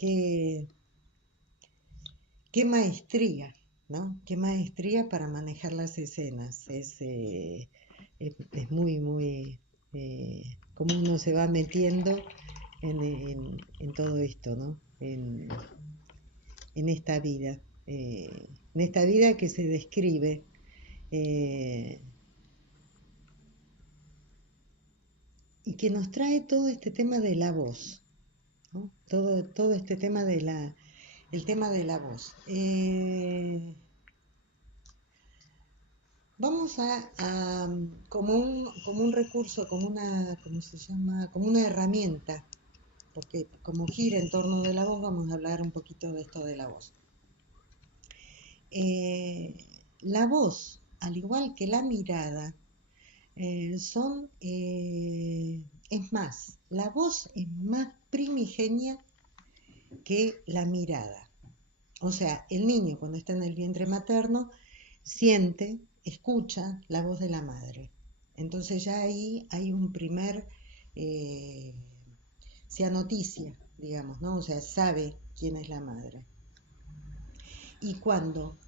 qué, qué maestría, ¿no? Qué maestría para manejar las escenas. Es muy, muy, cómo uno se va metiendo en todo esto, ¿no? En esta vida. En esta vida que se describe. eh, y que nos trae todo este tema de la voz, ¿no? Todo este tema el tema de la voz. Vamos como un recurso, ¿cómo se llama? Como una herramienta, porque como gira en torno de la voz, vamos a hablar un poquito de esto de la voz. Eh, la voz, al igual que la mirada, es más, la voz es más primigenia que la mirada. O sea, el niño cuando está en el vientre materno siente, escucha la voz de la madre. Entonces ya ahí hay un primer, eh, se anoticia, digamos, ¿no? O sea, sabe quién es la madre. Y cuando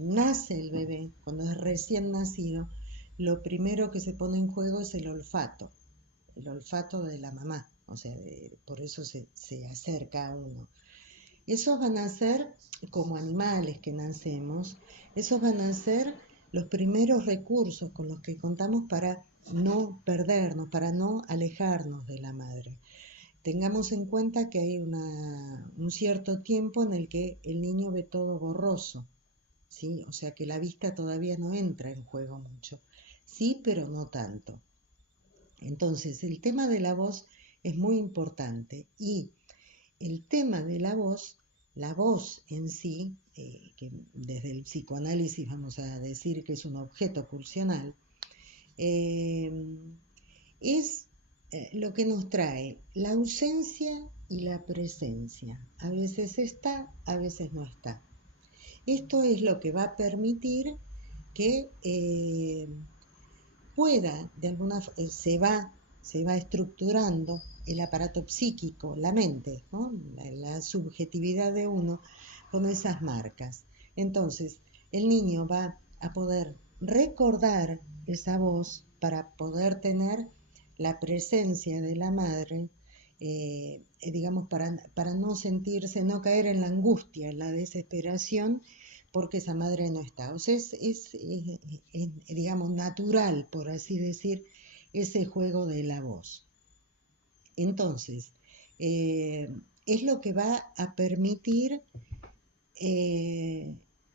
nace el bebé, cuando es recién nacido, lo primero que se pone en juego es el olfato de la mamá, o sea, por eso se acerca a uno. Esos van a ser, como animales que nacemos, esos van a ser los primeros recursos con los que contamos para no perdernos, para no alejarnos de la madre. Tengamos en cuenta que hay un cierto tiempo en el que el niño ve todo borroso, ¿sí? O sea que la vista todavía no entra en juego mucho. Sí, pero no tanto. Entonces, el tema de la voz es muy importante y el tema de la voz en sí, que desde el psicoanálisis vamos a decir que es un objeto pulsional, eh, es lo que nos trae la ausencia y la presencia. A veces está, a veces no está. Esto es lo que va a permitir que pueda, de alguna se va estructurando el aparato psíquico, la mente, ¿no? La subjetividad de uno con esas marcas. Entonces, el niño va a poder recordar esa voz para poder tener la presencia de la madre, digamos, para no sentirse, no caer en la angustia, en la desesperación porque esa madre no está. O sea, digamos, natural, por así decir, ese juego de la voz. Entonces, es lo que va a permitir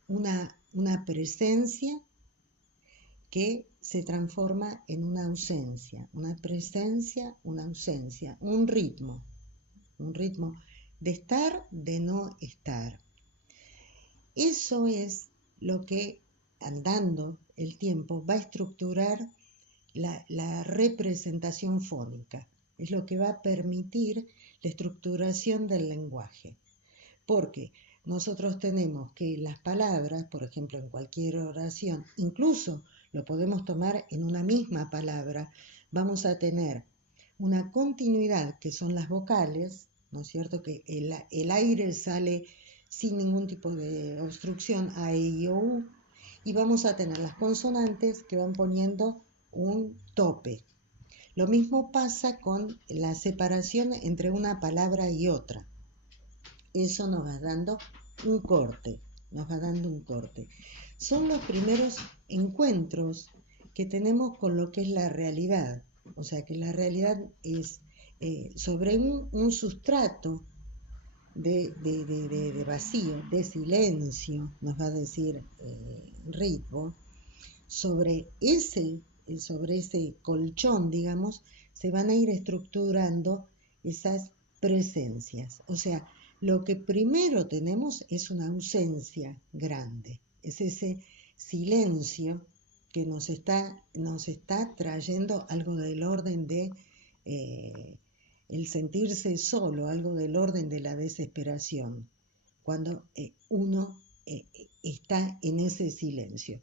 una presencia que se transforma en una ausencia, una ausencia, un ritmo de estar, de no estar. Eso es lo que, andando el tiempo, va a estructurar la representación fónica. Es lo que va a permitir la estructuración del lenguaje. Porque nosotros tenemos que las palabras, por ejemplo, en cualquier oración, incluso lo podemos tomar en una misma palabra, vamos a tener una continuidad que son las vocales, ¿no es cierto? Que el aire sale sin ningún tipo de obstrucción, a, e, i, o, u, y vamos a tener las consonantes que van poniendo un tope. Lo mismo pasa con la separación entre una palabra y otra. Eso nos va dando un corte, Son los primeros encuentros que tenemos con lo que es la realidad. O sea que la realidad es sobre un sustrato de vacío, de silencio, nos va a decir Ritvo, sobre ese colchón, digamos, se van a ir estructurando esas presencias. O sea, lo que primero tenemos es una ausencia grande, es ese silencio que nos está trayendo algo del orden de el sentirse solo, algo del orden de la desesperación, cuando uno está en ese silencio.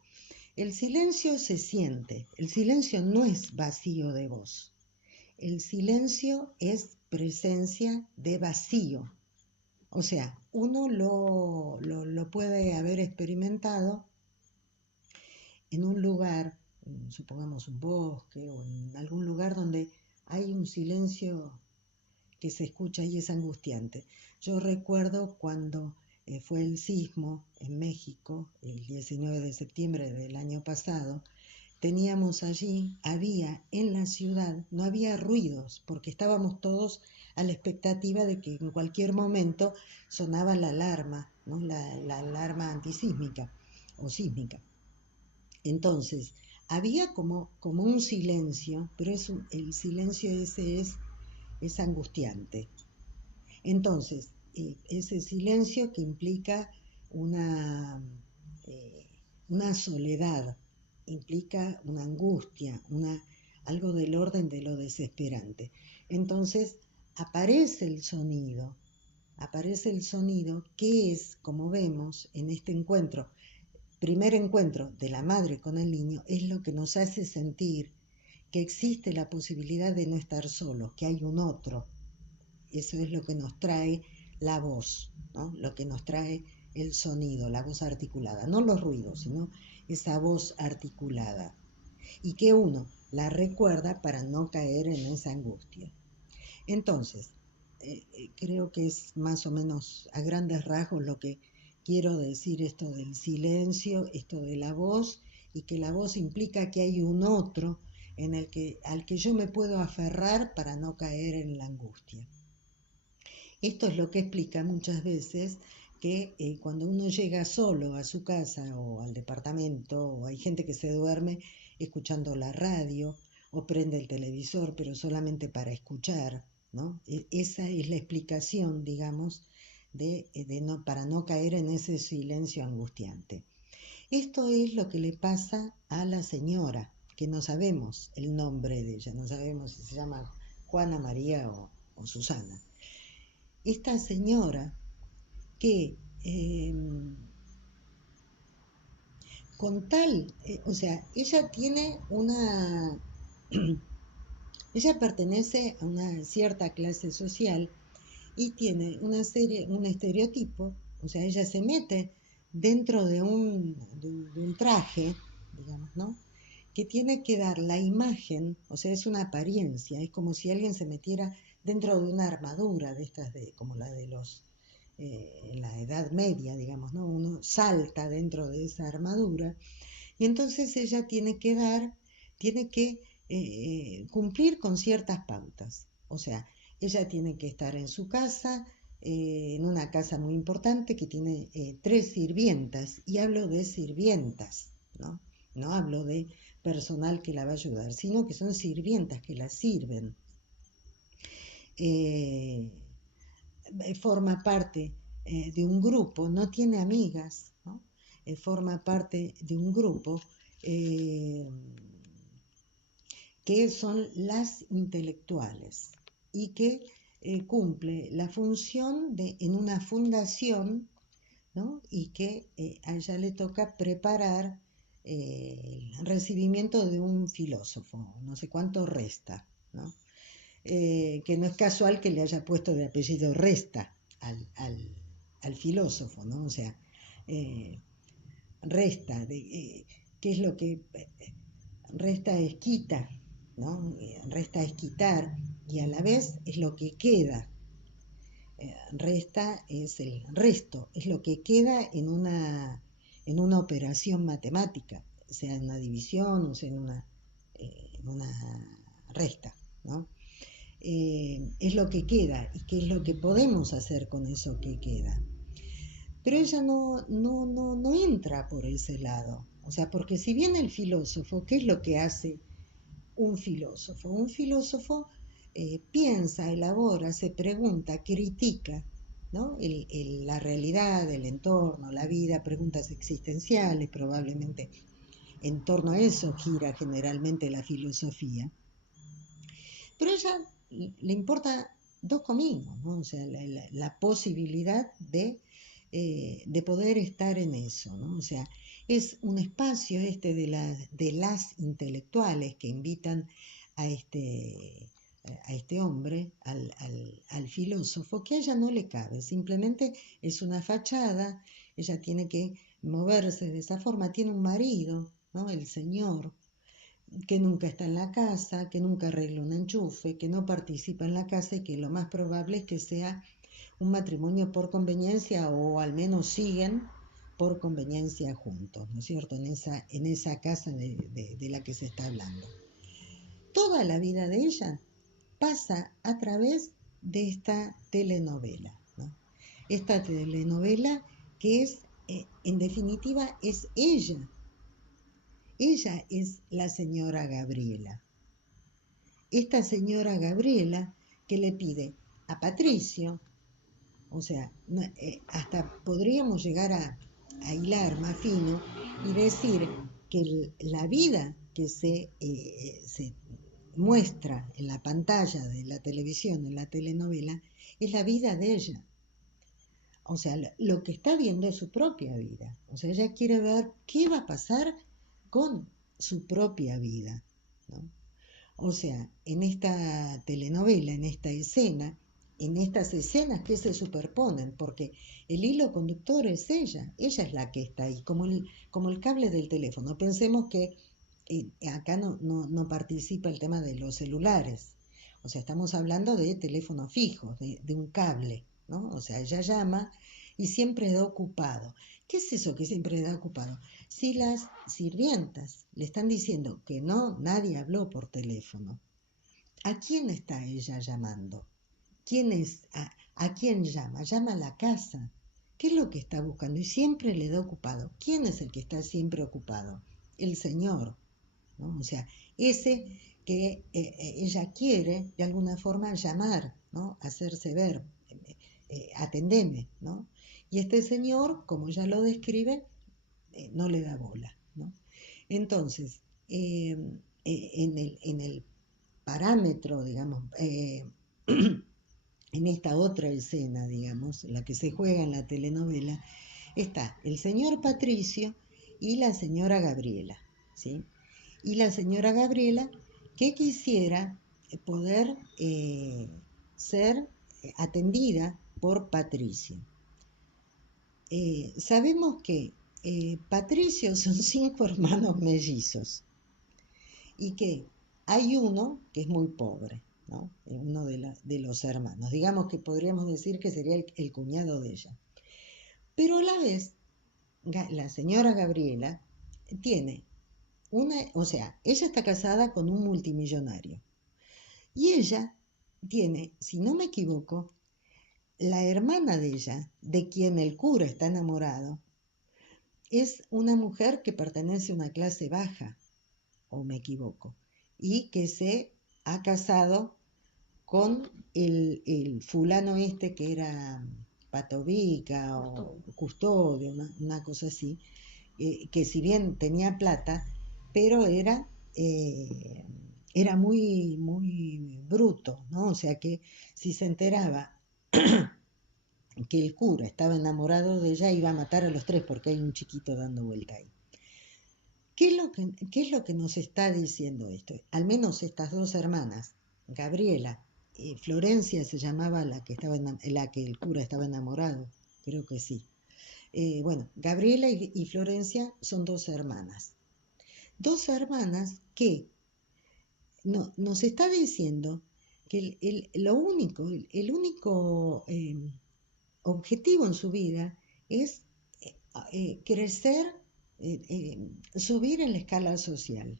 El silencio se siente, el silencio no es vacío de voz, el silencio es presencia de vacío, O sea, uno lo puede haber experimentado en un lugar, supongamos un bosque o en algún lugar donde hay un silencio que se escucha y es angustiante. Yo recuerdo cuando fue el sismo en México, el 19 de septiembre del año pasado, teníamos allí, había en la ciudad, no había ruidos, porque estábamos todos a la expectativa de que en cualquier momento sonaba la alarma, ¿no? La alarma antisísmica o sísmica. Entonces, había como un silencio, pero el silencio ese es angustiante. Entonces, ese silencio que implica una, eh, una soledad, implica una angustia, algo del orden de lo desesperante. Entonces, aparece el sonido que es, como vemos en este encuentro, primer encuentro de la madre con el niño, es lo que nos hace sentir que existe la posibilidad de no estar solos, que hay un otro. Eso es lo que nos trae la voz, ¿no? Lo que nos trae el sonido, la voz articulada, no los ruidos, sino esa voz articulada. Y que uno la recuerda para no caer en esa angustia. Entonces, creo que es más o menos a grandes rasgos lo que quiero decir, esto del silencio, esto de la voz, y que la voz implica que hay un otro al que yo me puedo aferrar para no caer en la angustia. Esto es lo que explica muchas veces que cuando uno llega solo a su casa o al departamento, o hay gente que se duerme escuchando la radio o prende el televisor, pero solamente para escuchar, ¿no? Esa es la explicación, digamos, para no caer en ese silencio angustiante. Esto es lo que le pasa a la señora, que no sabemos el nombre de ella, no sabemos si se llama Juana, María o Susana. Esta señora que con tal, o sea, ella tiene ella pertenece a una cierta clase social y tiene un estereotipo, o sea, ella se mete dentro de un traje, digamos, ¿no? Que tiene que dar la imagen, o sea, es una apariencia, es como si alguien se metiera dentro de una armadura de estas, como la de en la Edad Media, digamos, ¿no? Uno salta dentro de esa armadura y entonces ella tiene que cumplir con ciertas pautas. O sea, ella tiene que estar en su casa, en una casa muy importante que tiene 3 sirvientas, y hablo de sirvientas, ¿no? No hablo de personal que la va a ayudar, sino que son sirvientas que la sirven. Eh, Forma parte de un grupo, no tiene amigas, ¿no? Forma parte de un grupo que son las intelectuales y que cumple la función en una fundación, ¿no? Y que a ella le toca preparar el recibimiento de un filósofo, no sé cuánto Resta, ¿no? Que no es casual que le haya puesto de apellido Resta al filósofo, ¿no? O sea, eh, Resta, ¿qué es lo que Resta es quita, ¿no? Resta es quitar y a la vez es lo que queda. Resta es el resto, es lo que queda en una operación matemática, sea en una división o sea en una resta, ¿no? Es lo que queda y qué es lo que podemos hacer con eso que queda. Pero ella no entra por ese lado. O sea, porque si bien el filósofo, ¿qué es lo que hace un filósofo? Un filósofo piensa, elabora, se pregunta, critica, ¿no? La realidad, el entorno, la vida, preguntas existenciales, probablemente en torno a eso gira generalmente la filosofía. Pero a ella le importa dos comingos, ¿no? O sea, la posibilidad de poder estar en eso, ¿no? O sea, es un espacio de las intelectuales que invitan a a este hombre, al filósofo, que a ella no le cabe, simplemente es una fachada, ella tiene que moverse de esa forma, tiene un marido, ¿no? El señor, que nunca está en la casa, que nunca arregla un enchufe, que no participa en la casa y que lo más probable es que sea un matrimonio por conveniencia o al menos siguen por conveniencia juntos, ¿no es cierto? En esa casa de la que se está hablando. Toda la vida de ella pasa a través de esta telenovela, ¿no? Esta telenovela que es, en definitiva, es ella. Ella es la señora Gabriela. Esta señora Gabriela que le pide a Patricio, o sea, hasta podríamos llegar a hilar más fino y decir que la vida que se muestra en la pantalla de la televisión, en la telenovela, es la vida de ella. O sea, lo que está viendo es su propia vida. O sea, ella quiere ver qué va a pasar con su propia vida, ¿no? O sea, en esta telenovela, en esta escena, en estas escenas que se superponen, porque el hilo conductor es ella es la que está ahí, como el cable del teléfono. Pensemos que acá no participa el tema de los celulares, o sea, estamos hablando de teléfonos fijos, de un cable, ¿no? O sea, ella llama y siempre da ocupado. ¿Qué es eso que siempre da ocupado? Si las sirvientas le están diciendo que no, nadie habló por teléfono, ¿a quién está ella llamando? ¿Quién es? ¿A quién llama? Llama a la casa. ¿Qué es lo que está buscando? Y siempre le da ocupado. ¿Quién es el que está siempre ocupado? El Señor, ¿no? O sea, ese que ella quiere de alguna forma llamar, ¿no? Hacerse ver, atendeme, ¿no? Y este señor, como ya lo describe, no le da bola, ¿no? Entonces, en el parámetro, digamos, en esta otra escena, digamos, la que se juega en la telenovela, está el señor Patricio y la señora Gabriela, ¿sí? Y la señora Gabriela que quisiera poder ser atendida por Patricio. Sabemos que Patricio son 5 hermanos mellizos y que hay uno que es muy pobre, ¿no? Uno de los hermanos. Digamos que podríamos decir que sería el cuñado de ella. Pero a la vez, la señora Gabriela tiene o sea, ella está casada con un multimillonario. Y ella tiene, si no me equivoco, la hermana de ella, de quien el cura está enamorado, es una mujer que pertenece a una clase baja, o me equivoco, y que se ha casado con el fulano este que era patovica o custodio, una cosa así, que si bien tenía plata, pero era muy, muy bruto, ¿no? O sea que si se enteraba que el cura estaba enamorado de ella, iba a matar a los 3 porque hay un chiquito dando vuelta ahí. ¿Qué es lo que nos está diciendo esto? Al menos estas dos hermanas, Gabriela, Florencia se llamaba la que el cura estaba enamorado, creo que sí. Bueno, Gabriela y Florencia son dos hermanas. Dos hermanas que nos está diciendo que el único objetivo en su vida es crecer, subir en la escala social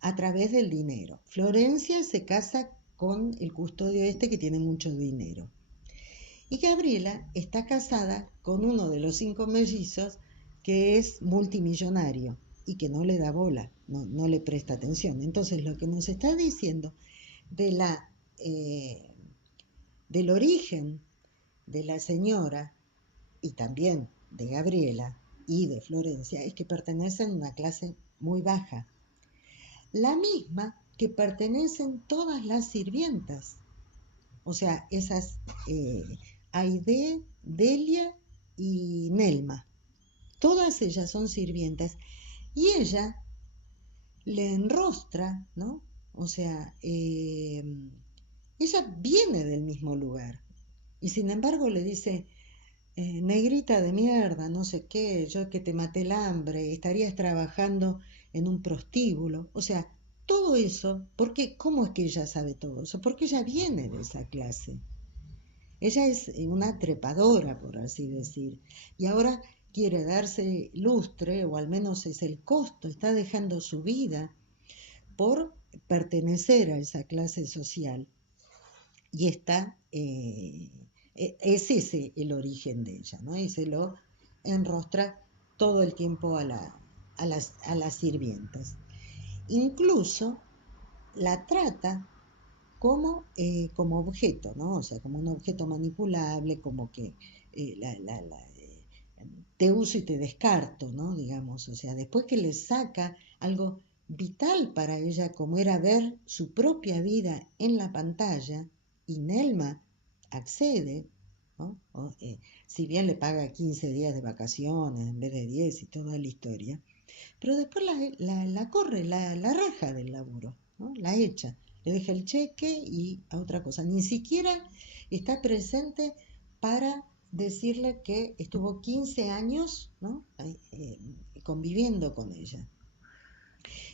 a través del dinero. Florencia se casa con el custodio este que tiene mucho dinero. Y Gabriela está casada con uno de los 5 mellizos que es multimillonario y que no le da bola, no le presta atención. Entonces lo que nos está diciendo del origen de la señora y también de Gabriela y de Florencia es que pertenecen a una clase muy baja, la misma que pertenecen todas las sirvientas, o sea, esas Aide, Delia y Nelma, todas ellas son sirvientas y ella le enrostra, ¿no? O sea, Ella viene del mismo lugar y sin embargo le dice, negrita de mierda, no sé qué, yo que te maté el hambre, estarías trabajando en un prostíbulo. O sea, todo eso, porque ¿cómo es que ella sabe todo eso? Porque ella viene de esa clase. Ella es una trepadora, por así decir, y ahora quiere darse lustre, o al menos es el costo, está dejando su vida por pertenecer a esa clase social. Y es ese el origen de ella, ¿no? Y se lo enrostra todo el tiempo a las sirvientas. Incluso la trata como objeto, ¿no? O sea, como un objeto manipulable, como que te uso y te descarto, ¿no? Digamos, o sea, después que le saca algo vital para ella, como era ver su propia vida en la pantalla, y Nelma accede, ¿no? Si bien le paga 15 días de vacaciones en vez de 10 y toda la historia, pero después la corre, la raja del laburo, ¿no? La echa, le deja el cheque y a otra cosa. Ni siquiera está presente para decirle que estuvo 15 años, ¿no? Conviviendo con ella.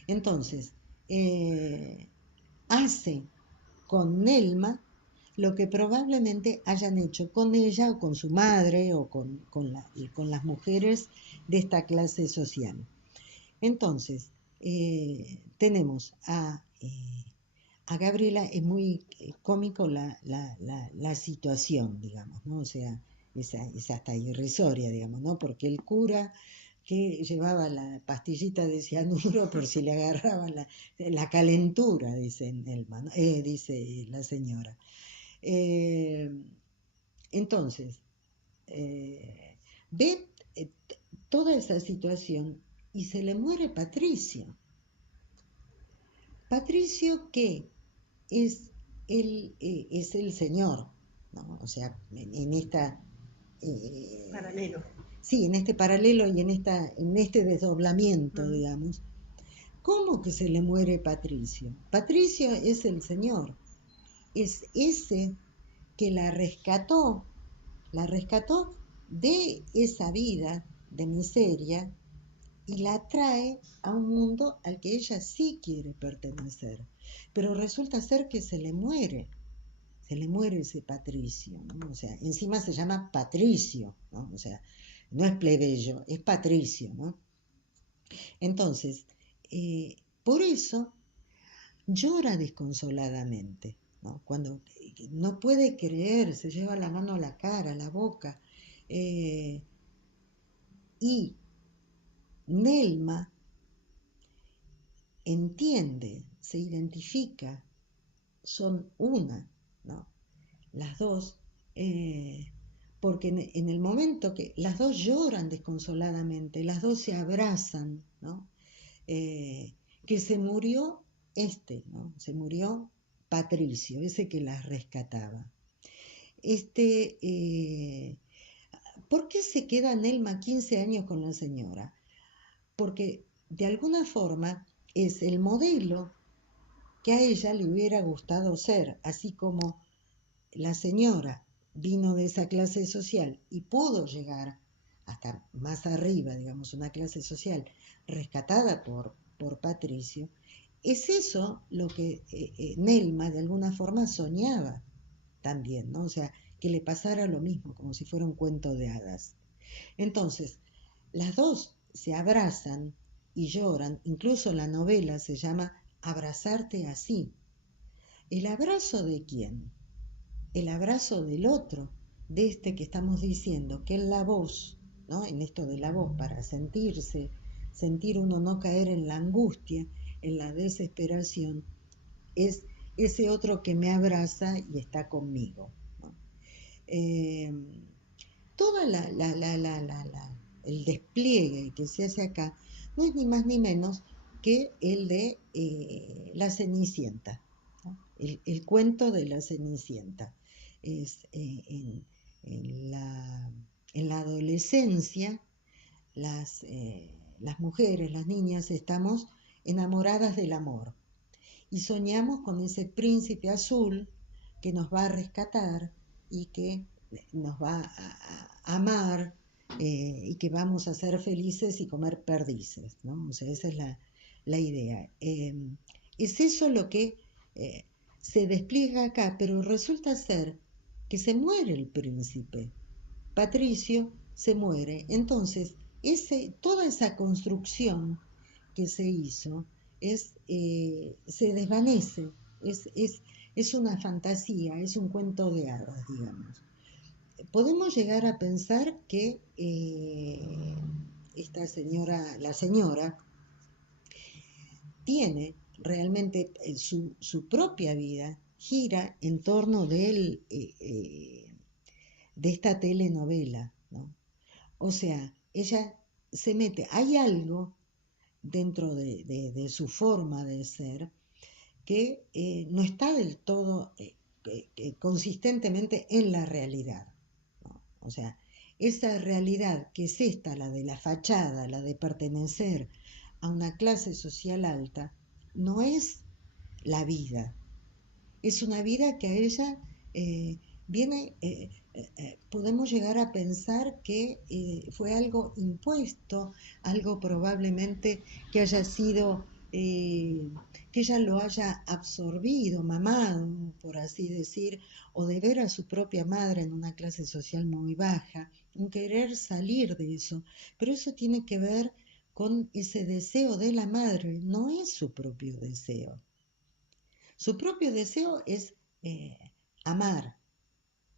Entonces, hace con Nelma lo que probablemente hayan hecho con ella o con su madre o con las mujeres de esta clase social. Entonces, tenemos a Gabriela, es muy cómico la situación, digamos, ¿no? O sea, es hasta irrisoria, digamos, ¿no? Porque el cura que llevaba la pastillita de cianuro por si le agarraba la calentura, dice Nelma, ¿no? Dice la señora. Eh, entonces, ve toda esa situación y se le muere Patricio. Patricio que es el señor, ¿no? O sea, en esta... Paralelo. Sí, en este paralelo y en este desdoblamiento, Mm. digamos. ¿Cómo que se le muere Patricio? Patricio es el señor, es ese que la rescató de esa vida de miseria y la trae a un mundo al que ella sí quiere pertenecer. Pero resulta ser que se le muere ese Patricio, ¿no? O sea, encima se llama Patricio, ¿no? O sea, no es plebeyo, es Patricio, ¿no? Entonces, por eso llora desconsoladamente, ¿no? Cuando no puede creer, se lleva la mano a la cara, a la boca, eh, y Nelma entiende, se identifica, son una, ¿no? Las dos, porque en el momento que las dos lloran desconsoladamente, las dos se abrazan, ¿no? Que se murió ¿no? Se murió Patricio, ese que las rescataba. Este, ¿Por qué se queda Nelma 15 años con la señora? Porque de alguna forma es el modelo que a ella le hubiera gustado ser, así como la señora vino de esa clase social y pudo llegar hasta más arriba, digamos, una clase social rescatada por Patricio. Es eso lo que Nelma de alguna forma soñaba también, ¿no? O sea, que le pasara lo mismo, como si fuera un cuento de hadas. Entonces, las dos se abrazan y lloran, incluso la novela se llama Abrazarte así. ¿El abrazo de quién? El abrazo del otro, de este que estamos diciendo, que es la voz, ¿no? En esto de la voz, para sentir uno no caer en la angustia, en la desesperación, es ese otro que me abraza y está conmigo, ¿no? Eh, toda el despliegue que se hace acá no es ni más ni menos que el de la Cenicienta, ¿no? El cuento de la Cenicienta. Es en la adolescencia, las mujeres, las niñas, estamos enamoradas del amor y soñamos con ese príncipe azul, que nos va a rescatar y que nos va a amar y que vamos a ser felices y comer perdices, ¿no? O sea, esa es la idea. Es eso lo que se despliega acá, pero resulta ser que se muere el príncipe. Patricio se muere. Entonces, toda esa construcción que se hizo se desvanece, es una fantasía, es un cuento de hadas, digamos. Podemos llegar a pensar que esta señora, la señora, tiene realmente su propia vida, gira en torno de esta telenovela, ¿no? O sea, ella se mete, hay algo dentro de su forma de ser que no está del todo consistentemente en la realidad, ¿no? O sea, esa realidad que es esta, la de la fachada, la de pertenecer a una clase social alta, no es la vida. Es una vida que a ella viene, podemos llegar a pensar que fue algo impuesto, algo probablemente que haya sido, que ella lo haya absorbido, mamado, por así decir, o de ver a su propia madre en una clase social muy baja, un querer salir de eso. Pero eso tiene que ver con ese deseo de la madre, no es su propio deseo. Su propio deseo es amar,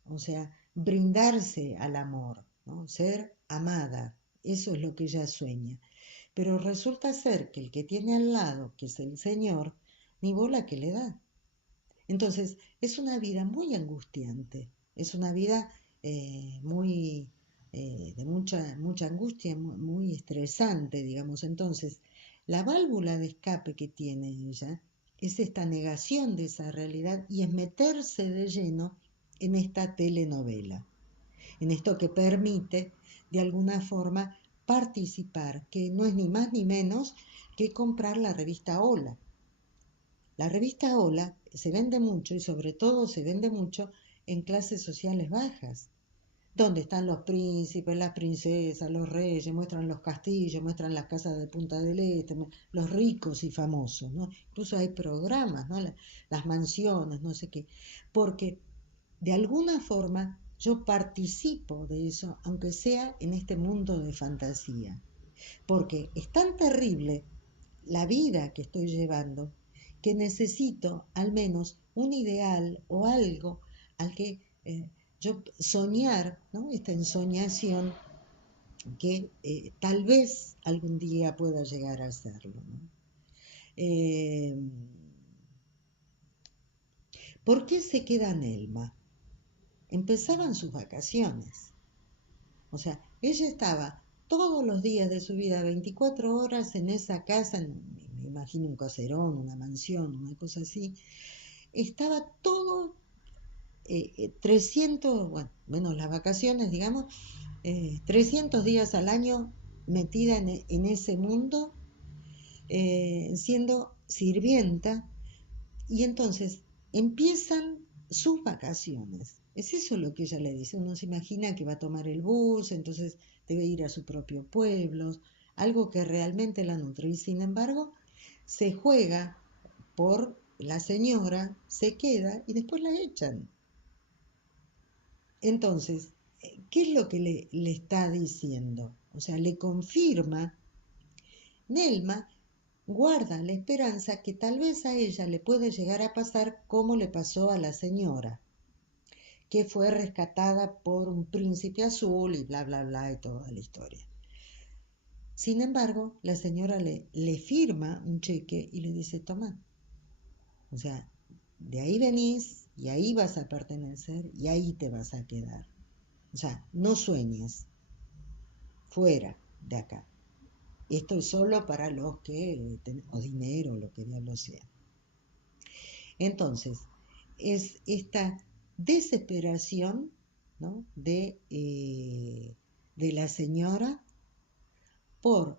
o sea, brindarse al amor, ¿no? Ser amada, eso es lo que ella sueña. Pero resulta ser que el que tiene al lado, que es el Señor, ni bola que le da. Entonces, es una vida muy angustiante, es una vida muy de mucha angustia, muy estresante, digamos. Entonces, la válvula de escape que tiene ella es esta negación de esa realidad y es meterse de lleno en esta telenovela, en esto que permite, de alguna forma, participar, que no es ni más ni menos que comprar la revista Hola. La revista Hola se vende mucho y sobre todo se vende mucho en clases sociales bajas, donde están los príncipes, las princesas, los reyes, muestran los castillos, muestran las casas de Punta del Este, los ricos y famosos, ¿no? Incluso hay programas, ¿no? Las mansiones, no sé qué, porque de alguna forma yo participo de eso, aunque sea en este mundo de fantasía, porque es tan terrible la vida que estoy llevando que necesito al menos un ideal o algo al que yo soñar, ¿no? Esta ensoñación que tal vez algún día pueda llegar a hacerlo, ¿no? Eh, ¿Por qué se queda Nelma? Empezaban sus vacaciones. O sea, ella estaba todos los días de su vida, 24 horas en esa casa, me imagino un caserón, una mansión, una cosa así. Estaba todo 300, bueno, menos las vacaciones, digamos, 300 días al año metida en ese mundo, siendo sirvienta, y entonces empiezan sus vacaciones. Es eso lo que ella le dice. Uno se imagina que va a tomar el bus, entonces debe ir a su propio pueblo, algo que realmente la nutre. Y sin embargo, se juega por la señora, se queda y después la echan. Entonces, ¿qué es lo que le está diciendo? O sea, le confirma, Nelma guarda la esperanza que tal vez a ella le puede llegar a pasar como le pasó a la señora, que fue rescatada por un príncipe azul y bla, bla, bla, y toda la historia. Sin embargo, la señora le firma un cheque y le dice, toma, o sea, de ahí venís y ahí vas a pertenecer y ahí te vas a quedar. O sea, no sueñes, fuera de acá. Esto es solo para los que tenemos dinero, lo que diablo sea. Entonces, es esta desesperación, ¿no? de la señora por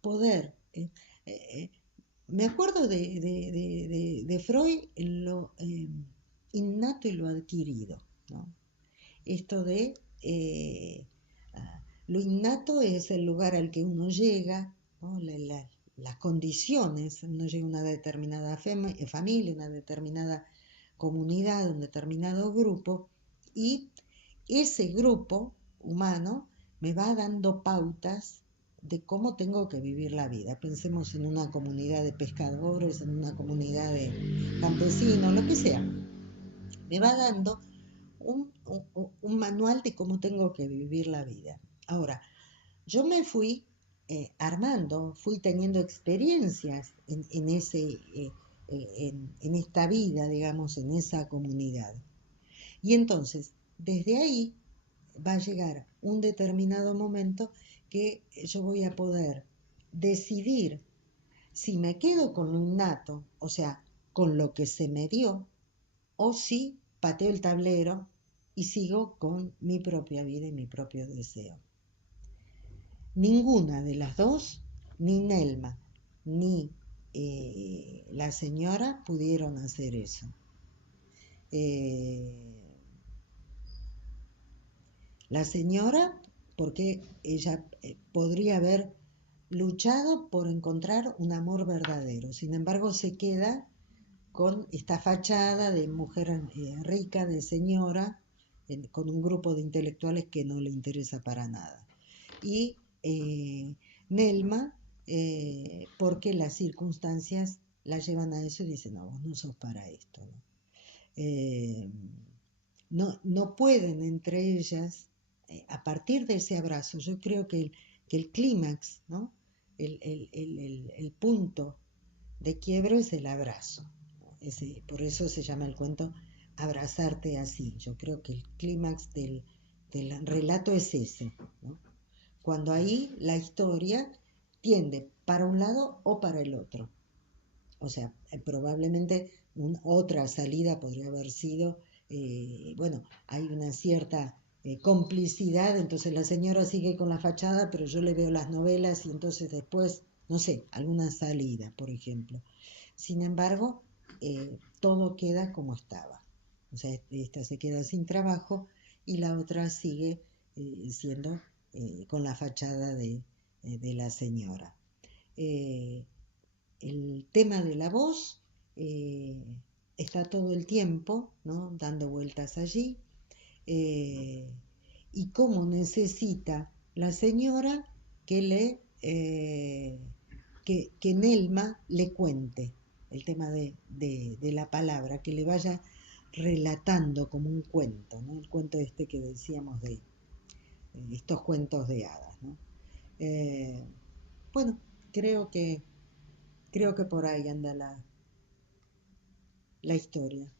poder. Me acuerdo de Freud, innato y lo adquirido, ¿no? Esto de lo innato es el lugar al que uno llega, ¿no? Las condiciones, uno llega a una determinada familia, una determinada comunidad, un determinado grupo, y ese grupo humano me va dando pautas de cómo tengo que vivir la vida. Pensemos en una comunidad de pescadores, en una comunidad de campesinos, lo que sea. Me va dando un manual de cómo tengo que vivir la vida. Ahora, yo me fui armando, fui teniendo experiencias en esta vida, digamos, en esa comunidad. Y entonces, desde ahí va a llegar un determinado momento que yo voy a poder decidir si me quedo con lo innato, o sea, con lo que se me dio, o si pateo el tablero y sigo con mi propia vida y mi propio deseo. Ninguna de las dos, ni Nelma ni la señora, pudieron hacer eso. La señora, porque ella podría haber luchado por encontrar un amor verdadero, sin embargo se queda con esta fachada de mujer rica, de señora, con un grupo de intelectuales que no le interesa para nada. Y Nelma, porque las circunstancias la llevan a eso y dicen, no, vos no sos para esto, ¿no? No pueden entre ellas, a partir de ese abrazo, yo creo que el clímax, ¿no? El punto de quiebre es el abrazo, ¿no? Por eso se llama el cuento Abrazarte así. Yo creo que el clímax del relato es ese, ¿no? Cuando ahí la historia tiende para un lado o para el otro. O sea, probablemente otra salida podría haber sido, bueno, hay una cierta complicidad, entonces la señora sigue con la fachada, pero yo le veo las novelas y entonces después, no sé, alguna salida, por ejemplo. Sin embargo, todo queda como estaba. O sea, esta se queda sin trabajo y la otra sigue siendo con la fachada de la señora. El tema de la voz está todo el tiempo, ¿no? Dando vueltas allí, y cómo necesita la señora que Nelma le cuente el tema de la palabra, que le vaya relatando como un cuento, ¿no? El cuento este que decíamos de estos cuentos de hadas, ¿no? Bueno, creo que por ahí anda la historia.